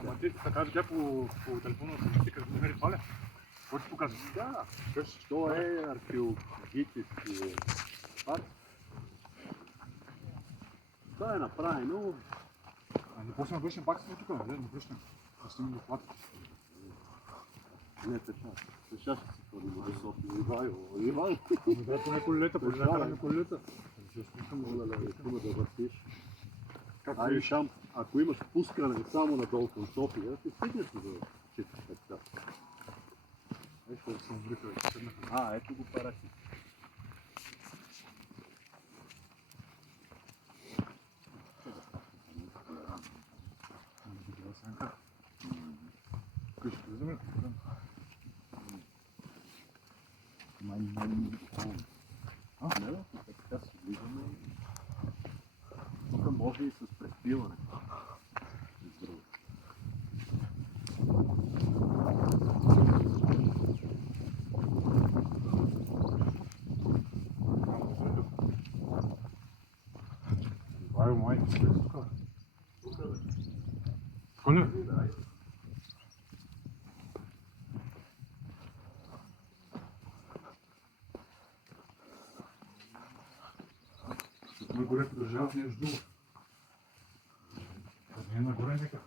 Ама ти така видя по телефона да ти като намери това ли? Какво ти показва? Да, що е археологически парк. Това е направено. Не после на вършен пак сме тук, не връщам. Да снимам доклад. Не така. Сега ще си ходим до София. Ивай! Да, по колелета, по колелета. Искаме да въртиш. Ай, шам, ако имаш пускане само надолу към София, ти стигнеш до 4-5 часа. Ето да съм обрикал, А, ето го параки. Така се виждаме. Тук може и с преспиване. Това е майка, се тук. Коля? Нагоре продължава нещо друго. Не е нагоре нека.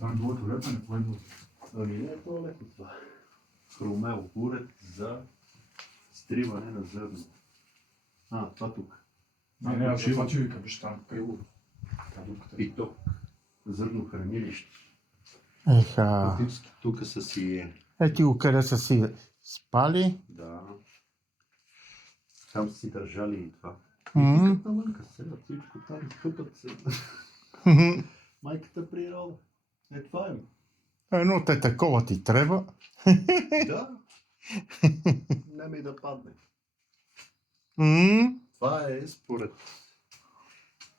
Това е било туалетна, не поедно. Ами не е туалетно това. Хромел, уред за стриване на зърно. А, това тук. Не, аз ще имачи вика, виж там, криво. И то. Зърнохранилище. Еха. Тук са си... Ети го къде са си спали. Да. Там си държали и това. Мгм. И тук навънка сега всичко там къпат се. Майката природа. Е, това е. Едно те такова ти трябва. Да. Не ми да падне. М, Това е според...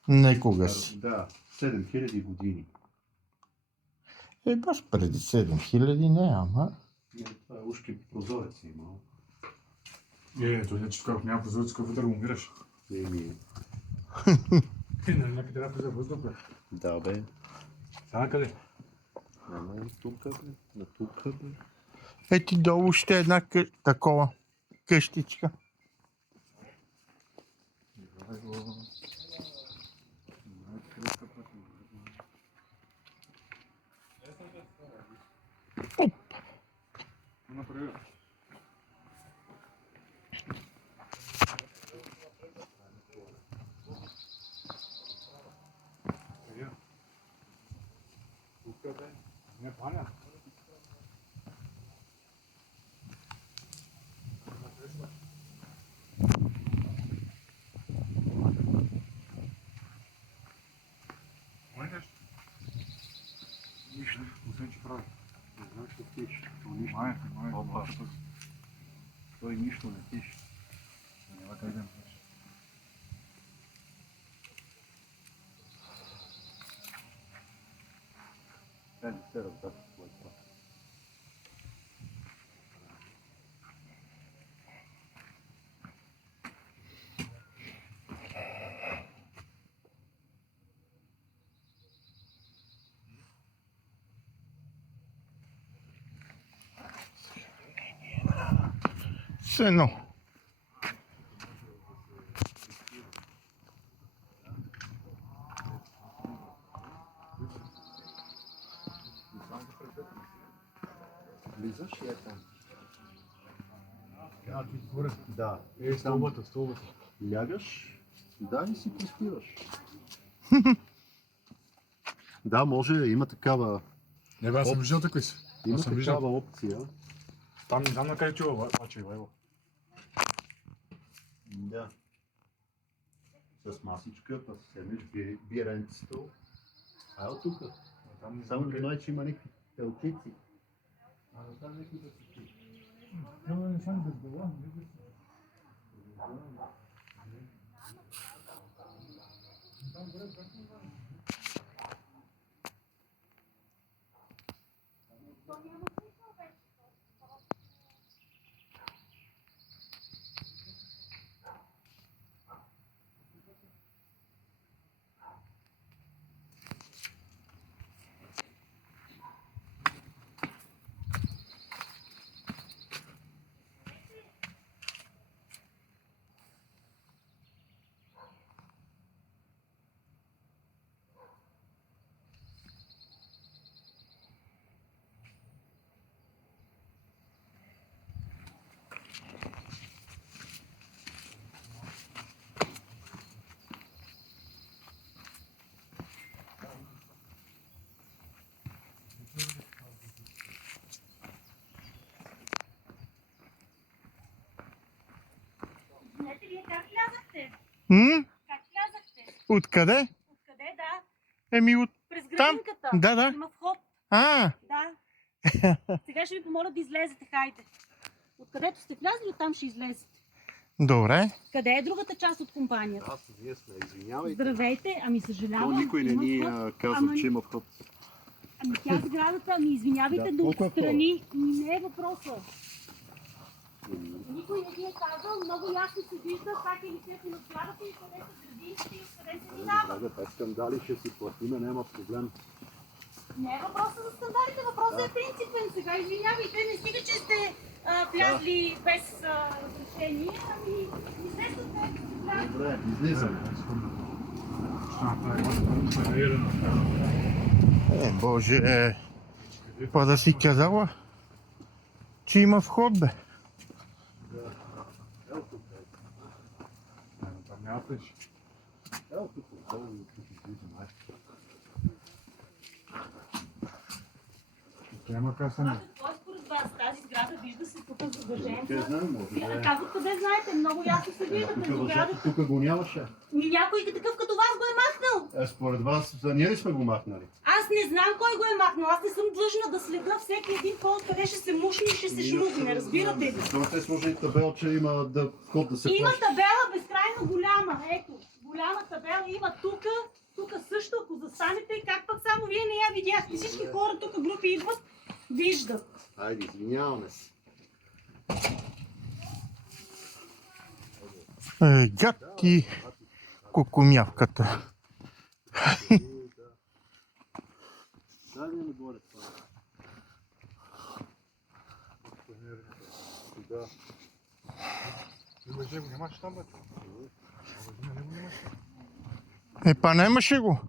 Некога си. Да, 7000 години. Баш преди 7000 не, ама. Не, това е ушки прозорец имал. То не че тук няма прозорец, къв вътре умираш. Не ми е. Нали някъде трябва да въздух, бе. Да, бе. Сега къде? Ама е тук, бе. На тук, бе. Ети долу ще е една такова къщичка. Например. Тук бе. Не паня. Нищо, освен че прави. Не знам, що пише. Нищо. Май. Опа. Той нищо не пише. Няма как да не пише. Не се разбра какво е това. едно. Влизаш и е там. А, ти отворен. Да. Столбата. Лягаш, да, и си проспиваш. Да, може, има такава, Не бе, аз съм виждал такой си. има Аз съм виждал. такава опция. Там не знам на къде чува, обаче, ево. Да. С масичка, па си седнеш биренцето. А от тук. Там не Само знам да къде. знае, че има някакви телчици. А да там някакви да си. Това не съм без дела, не Знаете вие как влязахте? Как влязахте? Откъде? Откъде, да? Еми от... През Там? градинката. Да, да. Има вход, А, да. Сега ще ви помоля да излезете, хайде. Откъдето сте влязли, оттам ще излезете. добре. Къде е другата част от компанията? Аз ние сме, извинявайте. Здравейте, ами То съжалявам. никой не има ни вход. каза, Ама- че има вход. Ами тя сградата, ами извинявайте, Да, но колко е отстрани не е въпроса. Никой не ви е казал, много ясно се вижда как е лицето на сградата и къде са градинките и къде се минава. Да, без скандали ще си платиме, няма проблем. Не е въпроса за скандалите, въпросът е принципен. Сега извинявайте, не стига, че сте влязли без разрешение, ами излезте от където сте влязли. Добре, излизам. Боже, па да си казала, че има вход, бе. Ел тук, Там няма пеш. ел тук, отдолу, тук излизам. Няма касане. Кой според вас тази сграда вижда се тук за Те държенца? знам, може да е. Как откъде знаете? Много ясно се вижда Тук тази сграда. въжето, тук го нямаше. Някой такъв като вас го е махнал. Според вас, ние ли сме го махнали? Аз не знам кой го е махнал. Аз не съм длъжна да следя всеки един ход, къде ще се мушне и ще се шмугне. Разбирате ли? Защо те сложили табел, че има вход да се Има плаща? табела безкрайно голяма. Ето, голяма табела има тук. Тук също, ако застанете, как пък само вие не я видяхте. Всички хора тук групи идват, виждат. Айде, извиняваме се. Гад ти кукумявката. Да, ние нагоре това. Да. Има жего, нямаш там, бе. Него нямаш. Па нямаше го.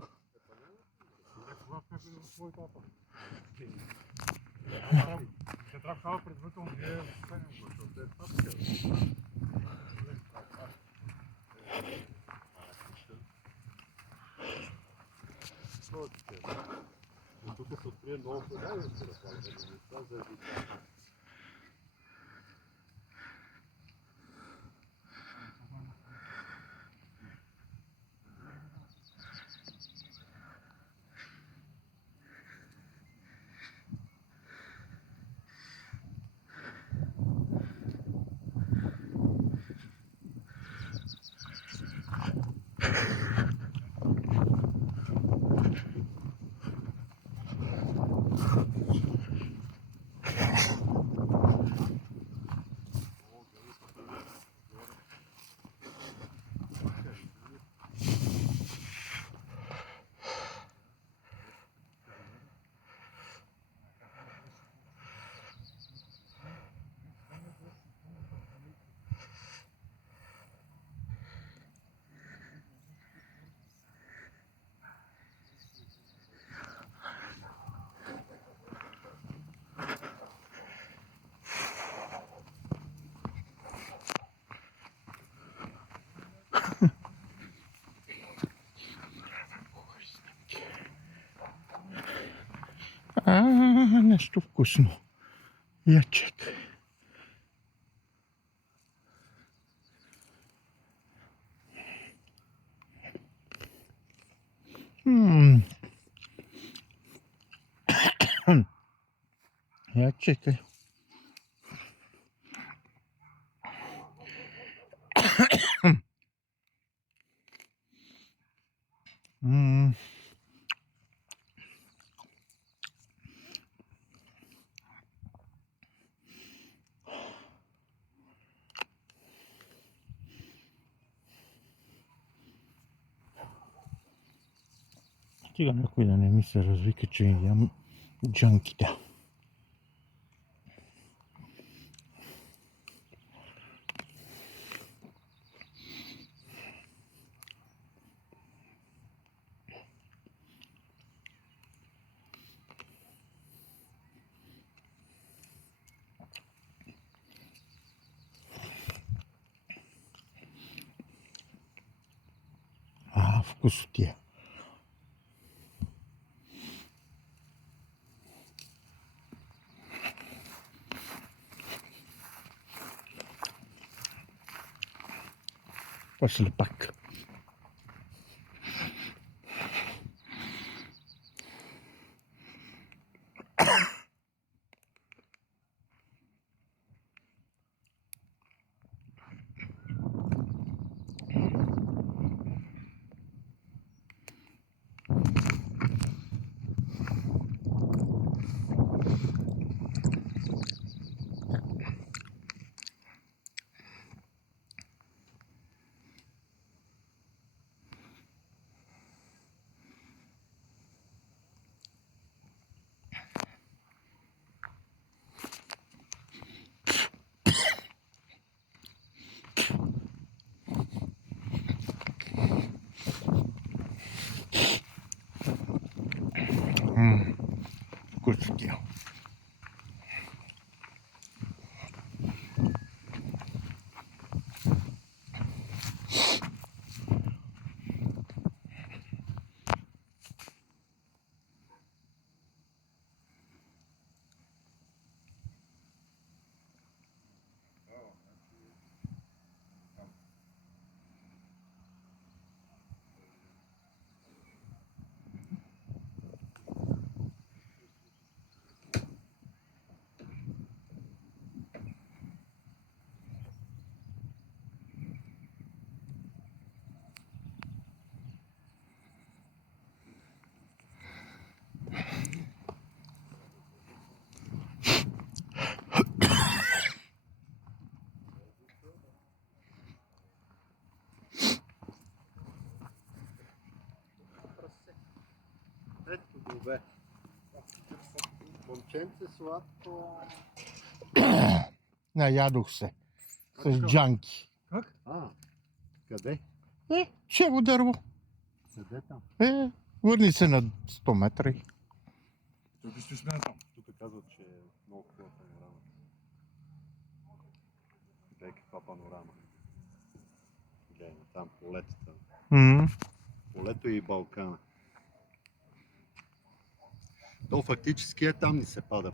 Ще трябва предварително да е състояние. Тук се открие много голямо за нещо вкусно. Я чекай. Я чекай. Стига някой да не ми се развика, че ям джанките. Вкусотия. После пак. Вкусотия. Ето добре. Момченце сладко. Наядох се. С джанки. Как? Къде? Шево дърво. Къде там? Върни се на 100 метра и... Тук ще сме там. Тук казват, че е много хубава панорама. Гледай каква панорама. Гледай там полетата. Полето и Балкана. То фактически е там ни се пада